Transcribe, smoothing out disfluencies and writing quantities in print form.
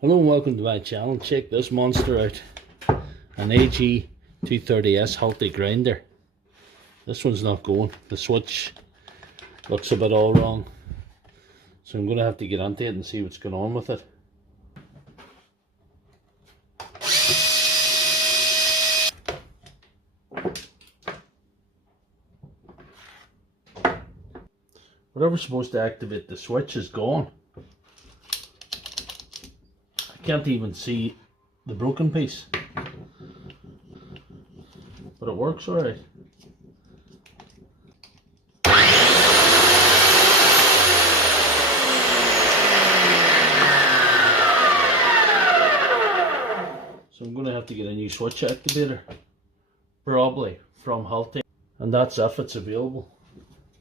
Hello and welcome to my channel. Check this monster out. An AG230S Hilti Grinder. This one's not going. The switch looks a bit all wrong. So I'm going to have to get onto it and see what's going on with it. Whatever's supposed to activate the switch is gone. I can't even see the broken piece, but it works alright. So I'm going to have to get a new switch activator, probably from Hilti, and that's if it's available.